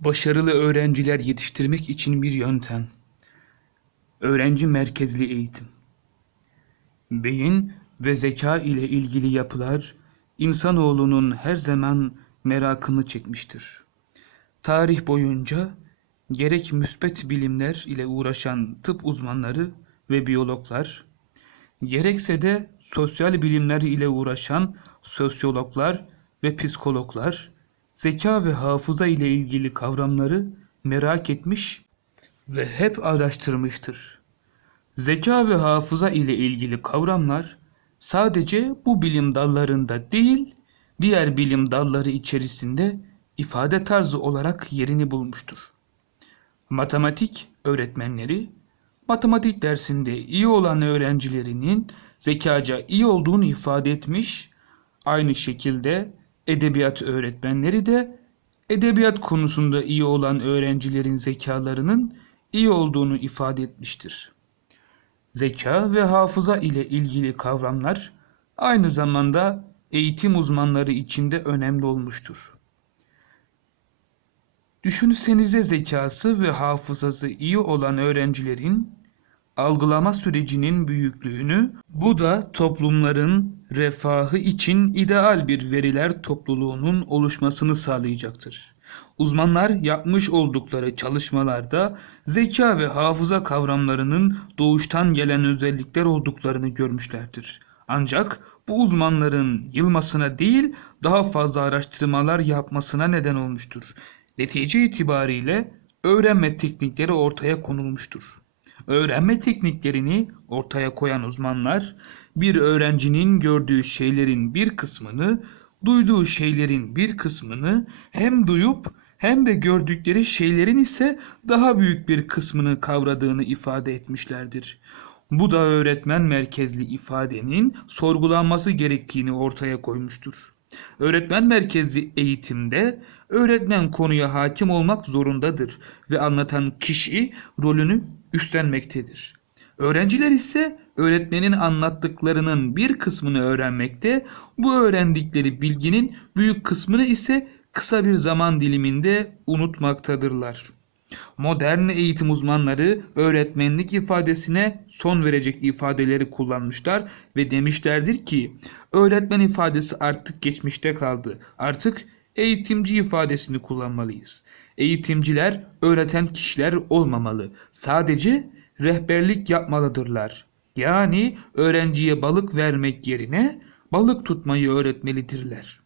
Başarılı öğrenciler yetiştirmek için bir yöntem. Öğrenci merkezli eğitim. Beyin ve zeka ile ilgili yapılar insanoğlunun her zaman merakını çekmiştir. Tarih boyunca gerek müspet bilimler ile uğraşan tıp uzmanları ve biyologlar, gerekse de sosyal bilimler ile uğraşan sosyologlar ve psikologlar, zeka ve hafıza ile ilgili kavramları merak etmiş ve hep araştırmıştır. Zeka ve hafıza ile ilgili kavramlar sadece bu bilim dallarında değil, diğer bilim dalları içerisinde ifade tarzı olarak yerini bulmuştur. Matematik öğretmenleri, matematik dersinde iyi olan öğrencilerinin zekaca iyi olduğunu ifade etmiş, aynı şekilde edebiyat öğretmenleri de edebiyat konusunda iyi olan öğrencilerin zekalarının iyi olduğunu ifade etmiştir. Zeka ve hafıza ile ilgili kavramlar aynı zamanda eğitim uzmanları için de önemli olmuştur. Düşünsenize zekası ve hafızası iyi olan öğrencilerin algılama sürecinin büyüklüğünü, bu da toplumların refahı için ideal bir veriler topluluğunun oluşmasını sağlayacaktır. Uzmanlar yapmış oldukları çalışmalarda zeka ve hafıza kavramlarının doğuştan gelen özellikler olduklarını görmüşlerdir. Ancak bu uzmanların yılmasına değil daha fazla araştırmalar yapmasına neden olmuştur. Netice itibariyle öğrenme teknikleri ortaya konulmuştur. Öğrenme tekniklerini ortaya koyan uzmanlar bir öğrencinin gördüğü şeylerin bir kısmını, duyduğu şeylerin bir kısmını hem duyup hem de gördükleri şeylerin ise daha büyük bir kısmını kavradığını ifade etmişlerdir. Bu da öğretmen merkezli ifadenin sorgulanması gerektiğini ortaya koymuştur. Öğretmen merkezli eğitimde öğretmen konuya hakim olmak zorundadır ve anlatan kişi rolünü üstlenmektedir. Öğrenciler ise öğretmenin anlattıklarının bir kısmını öğrenmekte, bu öğrendikleri bilginin büyük kısmını ise kısa bir zaman diliminde unutmaktadırlar. Modern eğitim uzmanları öğretmenlik ifadesine son verecek ifadeleri kullanmışlar ve demişlerdir ki öğretmen ifadesi artık geçmişte kaldı. Artık eğitimci ifadesini kullanmalıyız. Eğitimciler öğreten kişiler olmamalı. Sadece rehberlik yapmalıdırlar. Yani öğrenciye balık vermek yerine balık tutmayı öğretmelidirler.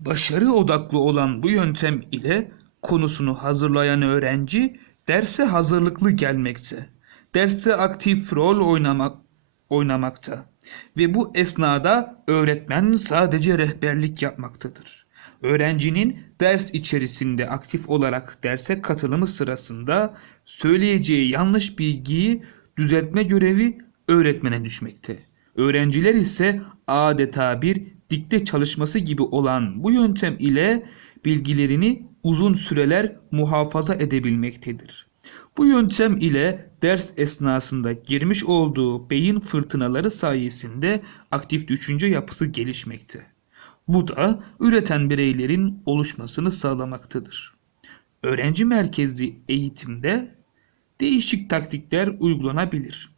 Başarı odaklı olan bu yöntem ile konusunu hazırlayan öğrenci derse hazırlıklı gelmekte. Derse aktif rol oynamak oynamakta ve bu esnada öğretmen sadece rehberlik yapmaktadır. Öğrencinin ders içerisinde aktif olarak derse katılımı sırasında söyleyeceği yanlış bilgiyi düzeltme görevi öğretmene düşmekte. Öğrenciler ise adeta bir dikte çalışması gibi olan bu yöntem ile bilgilerini uzun süreler muhafaza edebilmektedir. Bu yöntem ile ders esnasında girmiş olduğu beyin fırtınaları sayesinde aktif düşünce yapısı gelişmekte. Bu da üreten bireylerin oluşmasını sağlamaktadır. Öğrenci merkezli eğitimde değişik taktikler uygulanabilir.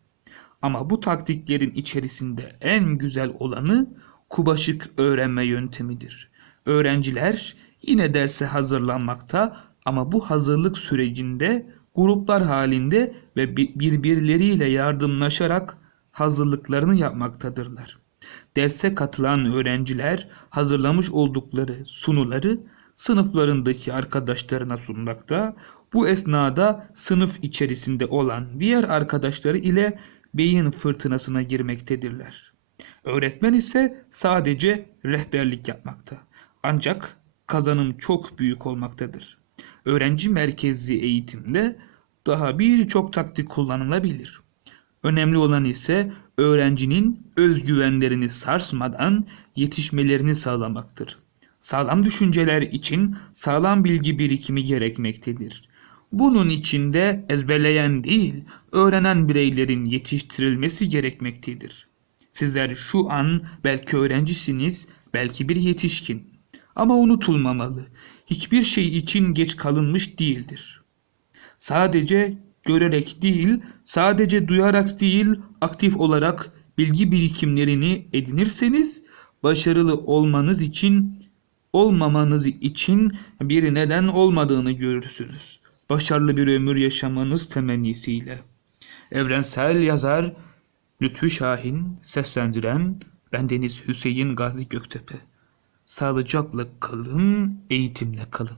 Ama bu taktiklerin içerisinde en güzel olanı kubaşık öğrenme yöntemidir. Öğrenciler yine derse hazırlanmakta ama bu hazırlık sürecinde gruplar halinde ve birbirleriyle yardımlaşarak hazırlıklarını yapmaktadırlar. Derse katılan öğrenciler hazırlamış oldukları sunuları sınıflarındaki arkadaşlarına sunmakta. Bu esnada sınıf içerisinde olan diğer arkadaşları ile beyin fırtınasına girmektedirler. Öğretmen ise sadece rehberlik yapmakta. Ancak kazanım çok büyük olmaktadır. Öğrenci merkezli eğitimde daha birçok taktik kullanılabilir. Önemli olan ise öğrencinin özgüvenlerini sarsmadan yetişmelerini sağlamaktır. Sağlam düşünceler için sağlam bilgi birikimi gerekmektedir. Bunun içinde ezberleyen değil, öğrenen bireylerin yetiştirilmesi gerekmektedir. Sizler şu an belki öğrencisiniz, belki bir yetişkin. Ama unutulmamalı. hiçbir şey için geç kalınmış değildir. Sadece görerek değil, sadece duyarak değil, aktif olarak bilgi birikimlerini edinirseniz başarılı olmanız için olmamanız için bir neden olmadığını görürsünüz. Başarılı bir ömür yaşamanız temennisiyle. Evrensel yazar Lütfü Şahin, seslendiren bendeniz Hüseyin Gazi Göktepe. Sağlıcakla kalın, eğitimle kalın.